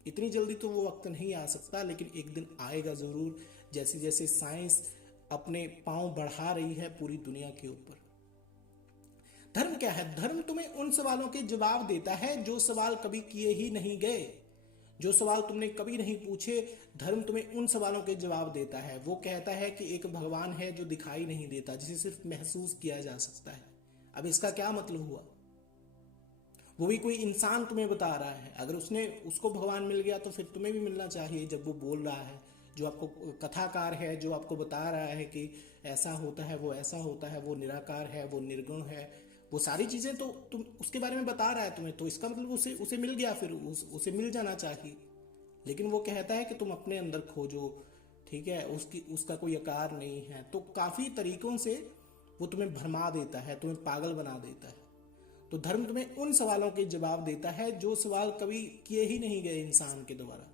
इतनी जल्दी तो वो वक्त नहीं आ सकता, लेकिन एक दिन आएगा जरूर। जैसे जैसे साइंस अपने पांव बढ़ा रही है पूरी दुनिया के ऊपर। धर्म क्या है? धर्म तुम्हें उन सवालों के जवाब देता है जो सवाल कभी किए ही नहीं गए, जो सवाल तुमने कभी नहीं पूछे। धर्म तुम्हें उन सवालों के जवाब देता है। वो कहता है कि एक भगवान है जो दिखाई नहीं देता, जिसे सिर्फ महसूस किया जा सकता है। अब इसका क्या मतलब हुआ? वो भी कोई इंसान तुम्हें बता रहा है। अगर उसको भगवान मिल गया तो फिर तुम्हें भी मिलना चाहिए। जब वो बोल रहा है, जो आपको कथाकार है, जो आपको बता रहा है कि ऐसा होता है, वो ऐसा होता है, वो निराकार है, वो निर्गुण है, वो सारी चीजें तो तुम उसके बारे में बता रहा है तुम्हें, तो इसका मतलब उसे मिल गया, फिर उसे मिल जाना चाहिए। लेकिन वो कहता है कि तुम अपने अंदर खोजो, ठीक है, उसका कोई आकार नहीं है। तो काफी तरीकों से वो तुम्हें भरमा देता है, तुम्हें पागल बना देता है। तो धर्म तुम्हें उन सवालों के जवाब देता है जो सवाल कभी किए ही नहीं गए इंसान के द्वारा।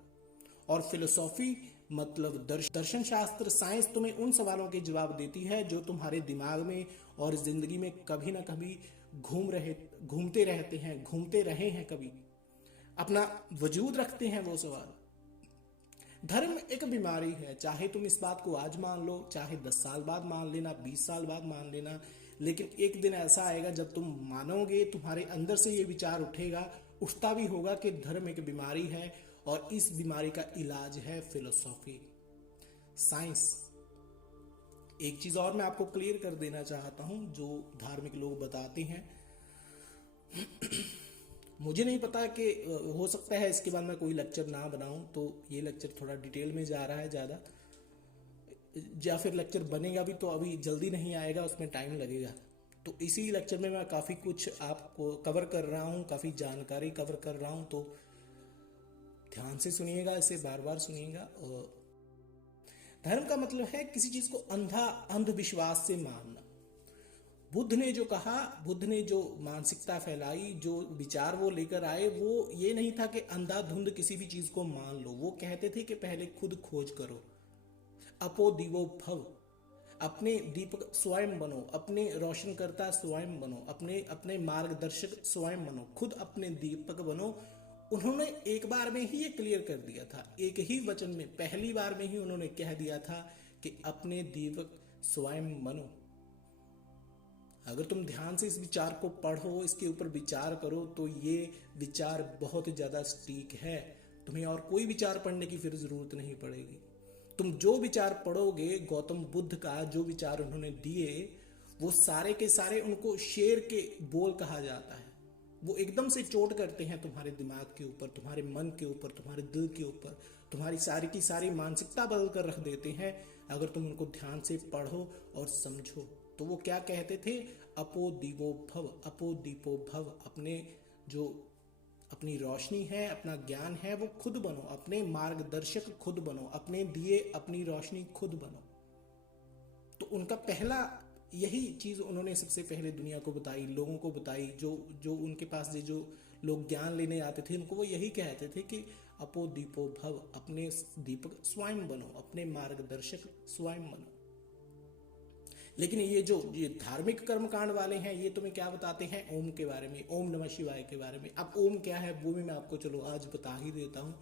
और फिलोसॉफी मतलब दर्शन शास्त्र, साइंस तुम्हें उन सवालों के जवाब देती है जो तुम्हारे दिमाग में और जिंदगी में कभी ना कभी घूमते रहे हैं, कभी अपना वजूद रखते हैं वो सवाल। धर्म एक बीमारी है, चाहे तुम इस बात को आज मान लो, चाहे 10 साल बाद मान लेना, 20 साल बाद मान लेना, लेकिन एक दिन ऐसा आएगा जब तुम मानोगे, तुम्हारे अंदर से ये विचार उठता भी होगा कि धर्म एक बीमारी है और इस बीमारी का इलाज है फिलोसॉफी, साइंस। एक चीज और मैं आपको क्लियर कर देना चाहता हूं जो धार्मिक लोग बताते हैं। मुझे नहीं पता कि हो सकता है इसके बाद मैं कोई लेक्चर ना बनाऊं, तो ये लेक्चर थोड़ा डिटेल में जा रहा है ज़्यादा, या फिर लेक्चर बनेगा भी तो अभी जल्दी नहीं आएगा, उसमें टाइम लगेगा। तो इसी लेक्चर में मैं काफ़ी कुछ आपको कवर कर रहा हूँ, काफ़ी जानकारी कवर कर रहा हूँ, तो ध्यान से सुनिएगा, इसे बार बार सुनिएगा। और धर्म का मतलब है किसी चीज़ को अंधविश्वास से मानना। बुद्ध ने जो कहा, बुद्ध ने जो मानसिकता फैलाई, जो विचार वो लेकर आए, वो ये नहीं था कि अंधाधुंध किसी भी चीज़ को मान लो। वो कहते थे कि पहले खुद खोज करो, अपो दिवो भव, अपने दीपक स्वयं बनो, अपने रोशनकर्ता स्वयं बनो, अपने मार्गदर्शक स्वयं बनो, खुद अपने दीपक बनो। उन्होंने एक बार में ही ये क्लियर कर दिया था, एक ही वचन में, पहली बार में ही उन्होंने कह दिया था कि अपने दीपक स्वयं बनो। अगर तुम ध्यान से इस विचार को पढ़ो, इसके ऊपर विचार करो, तो ये विचार बहुत ज्यादा सटीक है। तुम्हें और कोई विचार पढ़ने की फिर जरूरत नहीं पड़ेगी। तुम जो विचार पढ़ोगे, गौतम बुद्ध का जो विचार उन्होंने दिए, वो सारे के सारे, उनको शेर के बोल कहा जाता है। वो एकदम से चोट करते हैं तुम्हारे दिमाग के ऊपर, तुम्हारे मन के ऊपर, तुम्हारे दिल के ऊपर, तुम्हारी सारी की सारी मानसिकता बदल कर रख देते हैं अगर तुम उनको ध्यान से पढ़ो और समझो। तो वो क्या कहते थे? अपो दीपो भव, अपो दीपो भव। अपनी रोशनी है, अपना ज्ञान है, वो खुद बनो, अपने मार्गदर्शक खुद बनो, अपने दिए अपनी रोशनी खुद बनो। तो उनका पहला यही चीज उन्होंने सबसे पहले दुनिया को बताई, लोगों को बताई। जो उनके पास जो लोग ज्ञान लेने आते थे, उनको वो यही कहते थे कि अपो दीपो भव, अपने दीपक स्वयं बनो, अपने मार्गदर्शक स्वयं बनो। लेकिन ये धार्मिक कर्मकांड वाले हैं, ये तुम्हें क्या बताते हैं? ओम के बारे में, ओम नमः शिवाय के बारे में। अब ओम क्या है वो भी मैं आपको चलो आज बता ही देता हूं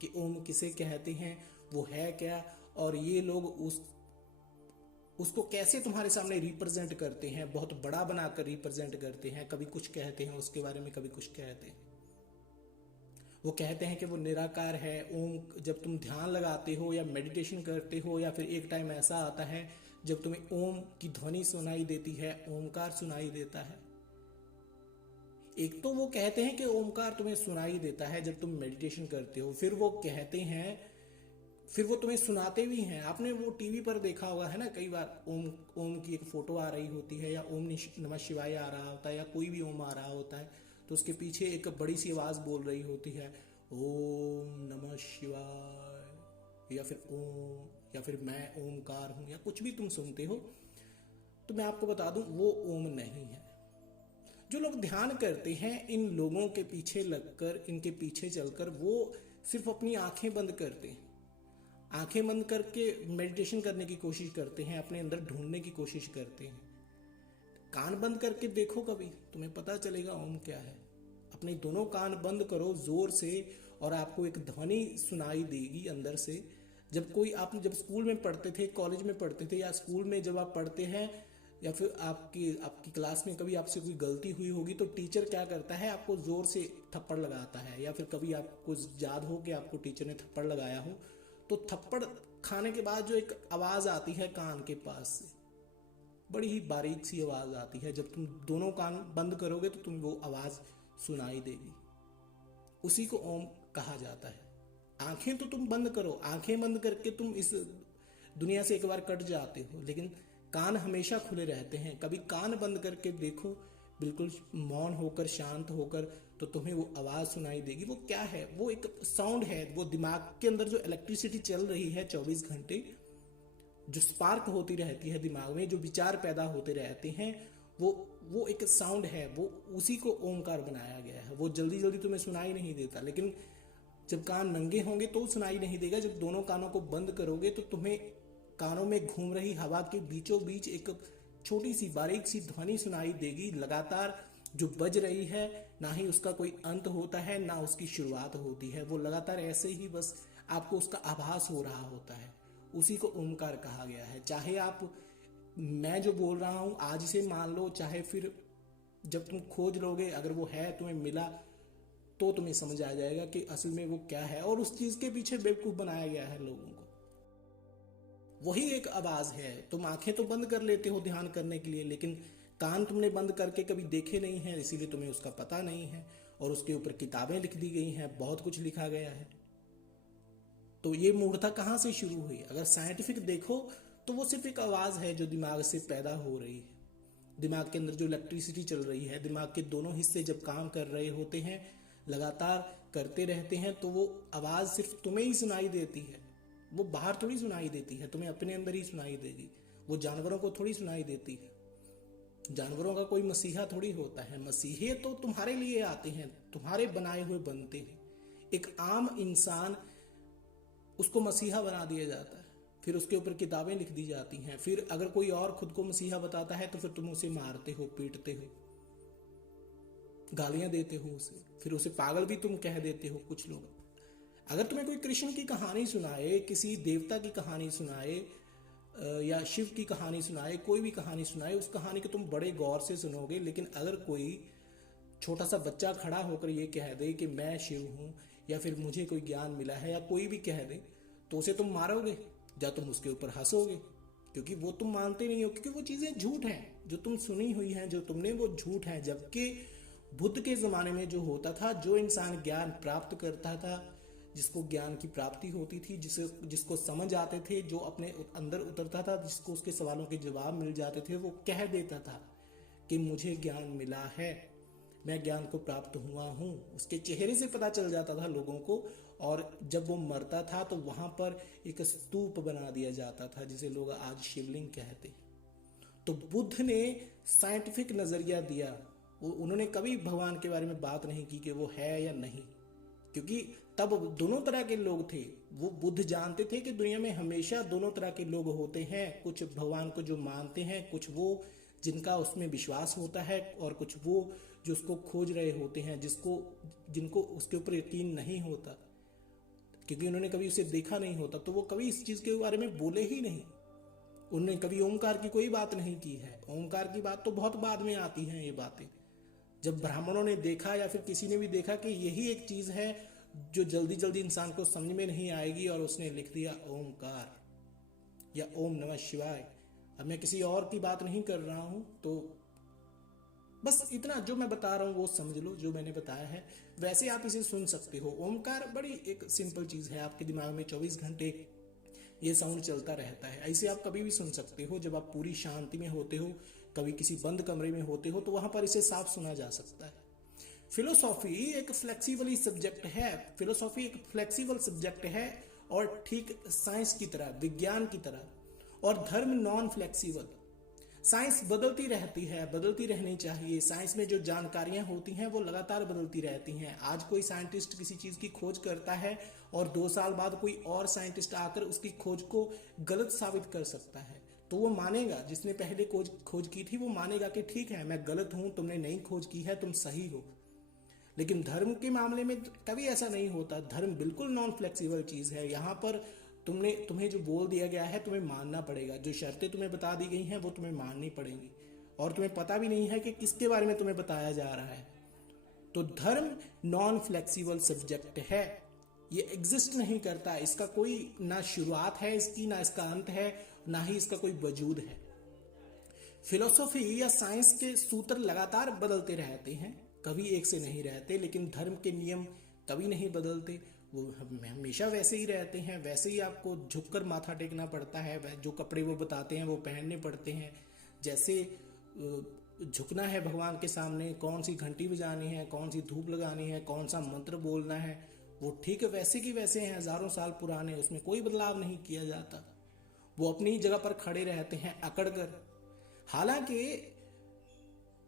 कि ओम किसे कहते हैं, वो है क्या, और ये लोग उसको कैसे तुम्हारे सामने रिप्रेजेंट करते हैं, बहुत बड़ा बनाकर रिप्रेजेंट करते हैं। कभी कुछ कहते हैं उसके बारे में, कभी कुछ कहते हैं। वो कहते हैं कि वो निराकार है। ओम जब तुम ध्यान लगाते हो या मेडिटेशन करते हो, या फिर एक टाइम ऐसा आता है जब तुम्हें ओम की ध्वनि सुनाई देती है, ओमकार सुनाई देता है। एक तो वो कहते हैं कि ओमकार तुम्हें सुनाई देता है जब तुम मेडिटेशन करते हो, फिर वो कहते हैं, फिर वो तुम्हें सुनाते भी हैं। आपने वो टीवी पर देखा होगा है ना, कई बार ओम की एक फोटो आ रही होती है, या ओम नमः शिवाय आ रहा होता है, या कोई भी ओम आ रहा होता है, तो उसके पीछे एक बड़ी सी आवाज बोल रही होती है, ओम नमः शिवाय, या फिर ओम, या फिर मैं ओमकार हूं, या कुछ भी तुम सुनते हो। तो मैं आपको बता दूं वो ओम नहीं है। जो लोग ध्यान करते हैं, इन लोगों के पीछे लगकर, इनके पीछे चलकर, वो सिर्फ अपनी आंखें बंद करते हैं। आंखें बंद करके मेडिटेशन करने की कोशिश करते हैं, अपने अंदर ढूंढने की कोशिश करते हैं। कान बंद करके देखो कभी, तुम्हें पता चलेगा ओम क्या है। अपने दोनों कान बंद करो जोर से, और आपको एक ध्वनि सुनाई देगी अंदर से। जब स्कूल में पढ़ते थे, कॉलेज में पढ़ते थे, या स्कूल में जब आप पढ़ते हैं, या फिर आपकी क्लास में कभी आपसे कोई गलती हुई होगी, तो टीचर क्या करता है, आपको जोर से थप्पड़ लगाता है। या फिर कभी आपको याद हो कि आपको टीचर ने थप्पड़ लगाया हो, तो थप्पड़ खाने के बाद जो एक आवाज आती है कान के पास से, बड़ी ही बारीक सी आवाज आती है। जब तुम दोनों कान बंद करोगे तो तुम्हें वो आवाज सुनाई देगी। उसी को ओम कहा जाता है। आंखें तो तुम बंद करो, आंखें बंद करके तुम इस दुनिया से एक बार कट जाते हो, लेकिन कान हमेशा खुले रहते हैं। कभी कान बंद करके देखो, बिल्कुल मौन होकर, शांत होकर, तो तुम्हें वो आवाज सुनाई देगी। वो क्या है? वो एक साउंड है। वो दिमाग के अंदर जो इलेक्ट्रिसिटी चल रही है 24 घंटे, जो स्पार्क होती रहती है दिमाग में, जो विचार पैदा होते रहते हैं, वो एक साउंड है। वो उसी को ओमकार बनाया गया है। वो जल्दी जल्दी तुम्हें सुनाई नहीं देता, लेकिन जब कान नंगे होंगे तो सुनाई नहीं देगा। जब दोनों कानों को बंद करोगे तो तुम्हें कानों में घूम रही हवा के बीचों बीच एक छोटी सी बारीक सी ध्वनि सुनाई देगी, लगातार जो बज रही है। ना ही उसका कोई अंत होता है, ना उसकी शुरुआत होती है। वो लगातार ऐसे ही बस आपको उसका आभास हो रहा होता है। उसी को ओमकार कहा गया है। चाहे मैं जो बोल रहा हूं आज इसे मान लो, चाहे फिर जब तुम खोज लोगे, अगर वो है, तुम्हें मिला, तो तुम्हें समझ आ जाएगा कि असल में वो क्या है। और उस चीज के पीछे बेवकूफ बनाया गया है लोगों को। वही एक आवाज है। तुम आंखें तो बंद कर लेते हो ध्यान करने के लिए, लेकिन कान तुमने बंद करके कभी देखे नहीं है, इसीलिए तुम्हें उसका पता नहीं है। और उसके ऊपर किताबें लिख दी गई हैं, बहुत कुछ लिखा गया है। तो ये मूर्खता कहां से शुरू हुई? अगर साइंटिफिक देखो तो वो सिर्फ एक आवाज है जो दिमाग से पैदा हो रही है। दिमाग के अंदर जो इलेक्ट्रिसिटी चल रही है, दिमाग के दोनों हिस्से जब काम कर रहे होते हैं, लगातार करते रहते हैं, तो वो आवाज सिर्फ तुम्हें ही सुनाई देती है। वो बाहर थोड़ी सुनाई देती है, तुम्हें अपने अंदर ही सुनाई देगी। वो जानवरों को थोड़ी सुनाई देती है। जानवरों का कोई मसीहा थोड़ी होता है। मसीहे तो तुम्हारे लिए आते हैं, तुम्हारे बनाए हुए बनते हैं। एक आम इंसान, उसको मसीहा बना दिया जाता है, फिर उसके ऊपर किताबें लिख दी जाती हैं। फिर अगर कोई और खुद को मसीहा बताता है तो फिर तुम उसे मारते हो, पीटते हो, गालियां देते हो उसे, फिर उसे पागल भी तुम कह देते हो कुछ लोग। अगर तुम्हें कोई कृष्ण की कहानी सुनाए, किसी देवता की कहानी सुनाए, या शिव की कहानी सुनाए, कोई भी कहानी सुनाए, उस कहानी को तुम बड़े गौर से सुनोगे। लेकिन अगर कोई छोटा सा बच्चा खड़ा होकर ये कह दे कि मैं शिव हूं, या फिर मुझे कोई ज्ञान मिला है, या कोई भी कह दे, तो उसे तुम मारोगे या तुम उसके ऊपर हंसोगे, क्योंकि वो तुम मानते नहीं हो, क्योंकि वो चीजें झूठ हैं। जो तुम सुनी हुई हैं, जो तुमने, वो झूठ है। जबकि बुद्ध के जमाने में जो होता था, जो इंसान ज्ञान प्राप्त करता था, जिसको ज्ञान की प्राप्ति होती थी, जिसको समझ आते थे, जो अपने अंदर उतरता था, जिसको उसके सवालों के जवाब मिल जाते थे, वो कह देता था कि मुझे ज्ञान मिला है, मैं ज्ञान को प्राप्त हुआ हूं। उसके चेहरे से पता चल जाता था लोगों को। और जब वो मरता था तो वहां पर एक स्तूप बना दिया जाता था, जिसे लोग आज शिवलिंग कहते हैं। तो बुद्ध ने साइंटिफिक नजरिया दिया। उन्होंने कभी भगवान के बारे में बात नहीं की कि वो है या नहीं, क्योंकि तब दोनों तरह के लोग थे। वो बुद्ध जानते थे कि दुनिया में हमेशा दोनों तरह के लोग होते हैं, कुछ भगवान को जो मानते हैं, कुछ वो जिनका उसमें विश्वास होता है, और कुछ वो जो उसको खोज रहे होते हैं, जिनको उसके ऊपर यकीन नहीं होता, क्योंकि उन्होंने कभी उसे देखा नहीं होता, तो वो कभी इस चीज के बारे में बोले ही नहीं। उन्होंने कभी ओमकार की कोई बात नहीं की है। ओमकार की बात तो बहुत बाद में आती है ये बातें, जब ब्राह्मणों ने देखा या फिर किसी ने भी देखा कि यही एक चीज है जो जल्दी जल्दी इंसान को समझ में नहीं आएगी, और उसने लिख दिया ओमकार या ओम नमः शिवाय। अब मैं किसी और की बात नहीं कर रहा हूं, तो बस इतना जो मैं बता रहा हूं वो समझ लो, जो मैंने बताया है वैसे आप इसे सुन सकते हो। ओमकार बड़ी एक सिंपल चीज है, आपके दिमाग में 24 घंटे ये साउंड चलता रहता है। ऐसे आप कभी भी सुन सकते हो, जब आप पूरी शांति में होते हो, कभी किसी बंद कमरे में होते हो, तो वहां पर इसे साफ सुना जा सकता है। फिलोसॉफी एक फ्लेक्सिबल सब्जेक्ट है। फिलोसॉफी एक फ्लेक्सिबल सब्जेक्ट है, और ठीक साइंस की तरह, विज्ञान की तरह। और धर्म नॉन फ्लेक्सिबल। साइंस बदलती रहती है, बदलती रहनी चाहिए। साइंस में जो जानकारियां होती हैं वो लगातार बदलती रहती हैं। आज कोई साइंटिस्ट किसी चीज की खोज करता है, और 2 साल बाद कोई और साइंटिस्ट आकर उसकी खोज को गलत साबित कर सकता है, तो वो मानेगा, जिसने पहले खोज की थी वो मानेगा कि ठीक है, मैं गलत हूं, तुमने नई खोज की है, तुम सही हो। लेकिन धर्म के मामले में कभी ऐसा नहीं होता। धर्म बिल्कुल नॉन फ्लेक्सिबल चीज है। यहाँ पर तुम्हें जो बोल दिया गया है तुम्हें मानना पड़ेगा। जो शर्तें तुम्हें बता दी गई हैं वो तुम्हें माननी पड़ेंगी, और तुम्हें पता भी नहीं है कि किसके बारे में तुम्हें बताया जा रहा है। तो धर्म नॉन फ्लेक्सिबल सब्जेक्ट है, ये एग्जिस्ट नहीं करता। इसका कोई ना शुरुआत है इसकी, ना इसका अंत है, ना ही इसका कोई वजूद है। फिलोसॉफी या साइंस के सूत्र लगातार बदलते रहते हैं, कभी एक से नहीं रहते। लेकिन धर्म के नियम कभी नहीं बदलते, वो हमेशा वैसे ही रहते हैं। वैसे ही आपको झुककर माथा टेकना पड़ता है, जो कपड़े वो बताते हैं वो पहनने पड़ते हैं। जैसे झुकना है भगवान के सामने, कौन सी घंटी बजानी है, कौन सी धूप लगानी है, कौन सा मंत्र बोलना है, वो ठीक वैसे की वैसे हैं, हजारों साल पुराने। उसमें कोई बदलाव नहीं किया जाता। वो अपनी जगह पर खड़े रहते हैं अकड़ कर। हालांकि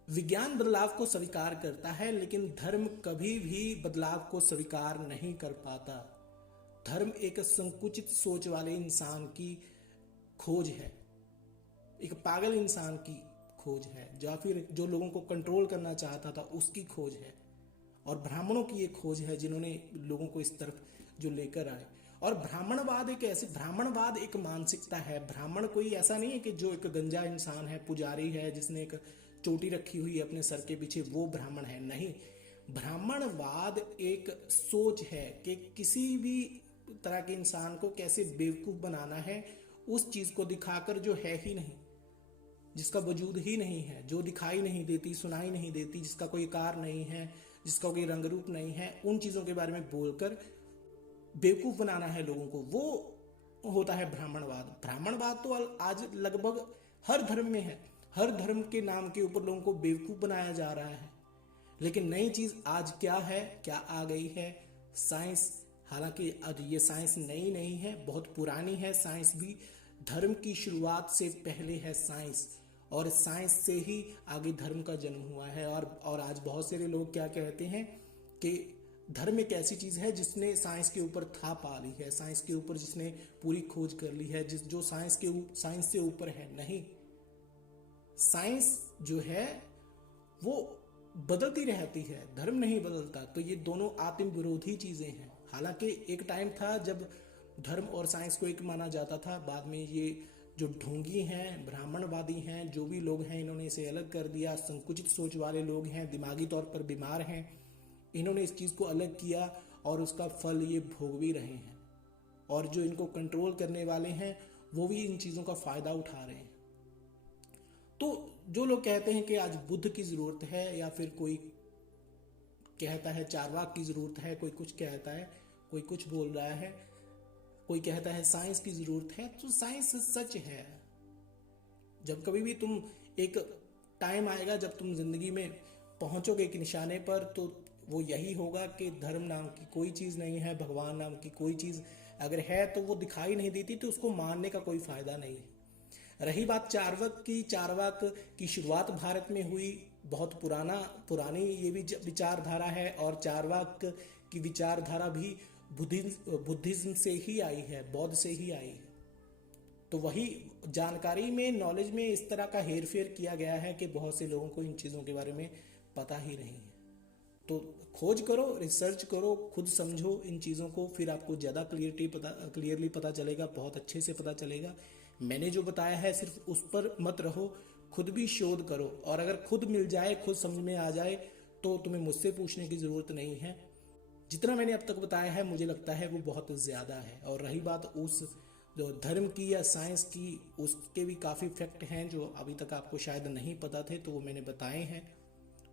विज्ञान बदलाव को स्वीकार करता है, लेकिन धर्म कभी भी बदलाव को स्वीकार नहीं कर पाता। धर्म एक संकुचित सोच वाले इंसान की खोज है, एक पागल इंसान की खोज है, या फिर जो लोगों को कंट्रोल करना चाहता था उसकी खोज है। और ब्राह्मणों की ये खोज है जिन्होंने लोगों को इस तरफ जो लेकर आए। और ब्राह्मणवाद एक मानसिकता है। ब्राह्मण कोई ऐसा नहीं है कि जो एक गंजा इंसान है, पुजारी है, जिसने एक चोटी रखी हुई है अपने सर के पीछे, वो ब्राह्मण है। नहीं, ब्राह्मणवाद एक सोच है कि किसी भी तरह के इंसान को कैसे बेवकूफ बनाना है, उस चीज को दिखाकर जो है ही नहीं, जिसका वजूद ही नहीं है, जो दिखाई नहीं देती, सुनाई नहीं देती, जिसका कोई आकार नहीं है, जिसका कोई रंग रूप नहीं है, उन चीजों के बारे में बोलकर बेवकूफ बनाना है लोगों को, वो होता है ब्राह्मणवाद। ब्राह्मणवाद तो आज लगभग हर धर्म में है। हर धर्म के नाम के ऊपर लोगों को बेवकूफ बनाया जा रहा है। लेकिन नई चीज आज क्या है, क्या आ गई है? साइंस। हालांकि अब ये साइंस नई नहीं है, बहुत पुरानी है। साइंस भी धर्म की शुरुआत से पहले है साइंस, और साइंस से ही आगे धर्म का जन्म हुआ है। और आज बहुत सारे लोग क्या कहते हैं कि धर्म एक ऐसी चीज है जिसने साइंस के ऊपर था पा ली है, साइंस के ऊपर जिसने पूरी खोज कर ली है, जो साइंस से ऊपर है। नहीं, साइंस जो है वो बदलती रहती है, धर्म नहीं बदलता। तो ये दोनों आत्म विरोधी चीजें हैं। हालांकि एक टाइम था जब धर्म और साइंस को एक माना जाता था, बाद में ये जो ढोंगी हैं, ब्राह्मणवादी हैं, जो भी लोग हैं, इन्होंने इसे अलग कर दिया। संकुचित सोच वाले लोग हैं, दिमागी तौर पर बीमार हैं, इन्होंने इस चीज को अलग किया, और उसका फल ये भोग भी रहे हैं। और जो इनको कंट्रोल करने वाले हैं वो भी इन चीजों का फायदा उठा रहे हैं। तो जो लोग कहते हैं कि आज बुद्ध की जरूरत है, या फिर कोई कहता है चारवाक की जरूरत है, कोई कुछ कहता है, कोई कुछ बोल रहा है, कोई कहता है साइंस की जरूरत है, तो साइंस सच है। जब कभी भी तुम, एक टाइम आएगा जब तुम जिंदगी में पहुंचोगे एक निशाने पर, तो वो यही होगा कि धर्म नाम की कोई चीज नहीं है, भगवान नाम की कोई चीज अगर है तो वो दिखाई नहीं देती, तो उसको मानने का कोई फायदा नहीं है। रही बात चारवाक की शुरुआत भारत में हुई, बहुत पुरानी ये भी विचारधारा है, और चारवाक की विचारधारा भी बुद्धिज्म से ही आई है, बौद्ध से ही आई है। तो वही जानकारी में, नॉलेज में इस तरह का हेर फेर किया गया है कि बहुत से लोगों को इन चीज़ों के बारे में पता ही नहीं है। तो खोज करो, रिसर्च करो, खुद समझो इन चीज़ों को, फिर आपको ज़्यादा क्लियरली पता चलेगा, बहुत अच्छे से पता चलेगा। मैंने जो बताया है सिर्फ उस पर मत रहो, खुद भी शोध करो, और अगर खुद मिल जाए, खुद समझ में आ जाए, तो तुम्हें मुझसे पूछने की ज़रूरत नहीं है। जितना मैंने अब तक बताया है मुझे लगता है वो बहुत ज़्यादा है। और रही बात उस जो धर्म की या साइंस की, उसके भी काफ़ी फैक्ट हैं जो अभी तक आपको शायद नहीं पता थे, तो वो मैंने बताए हैं।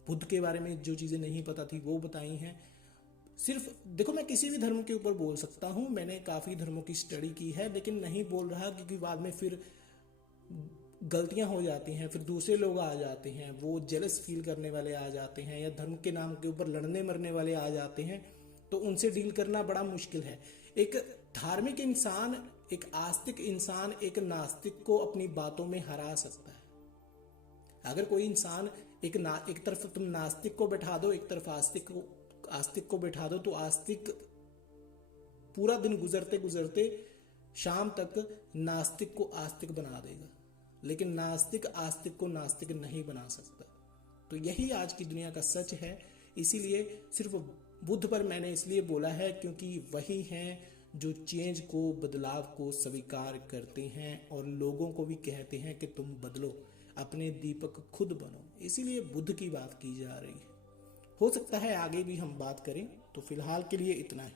बुद्ध के बारे में जो चीज़ें नहीं पता थी वो बताई हैं। सिर्फ देखो, मैं किसी भी धर्म के ऊपर बोल सकता हूँ, मैंने काफ़ी धर्मों की स्टडी की है, लेकिन नहीं बोल रहा क्योंकि बाद में फिर गलतियां हो जाती हैं, फिर दूसरे लोग आ जाते हैं, वो जेलस फील करने वाले आ जाते हैं, या धर्म के नाम के ऊपर लड़ने मरने वाले आ जाते हैं, तो उनसे डील करना बड़ा मुश्किल है। एक धार्मिक इंसान, एक आस्तिक इंसान एक नास्तिक को अपनी बातों में हरा सकता है। अगर कोई इंसान एक तरफ तुम नास्तिक को बैठा दो, एक तरफ आस्तिक को बैठा दो, तो आस्तिक पूरा दिन गुजरते गुजरते शाम तक नास्तिक को आस्तिक बना देगा, लेकिन नास्तिक आस्तिक को नास्तिक नहीं बना सकता। तो यही आज की दुनिया का सच है। इसीलिए सिर्फ बुद्ध पर मैंने इसलिए बोला है क्योंकि वही हैं जो चेंज को, बदलाव को स्वीकार करते हैं और लोगों को भी कहते हैं कि तुम बदलो, अपने दीपक खुद बनो। इसीलिए बुद्ध की बात की जा रही है। हो सकता है आगे भी हम बात करें, तो फिलहाल के लिए इतना है।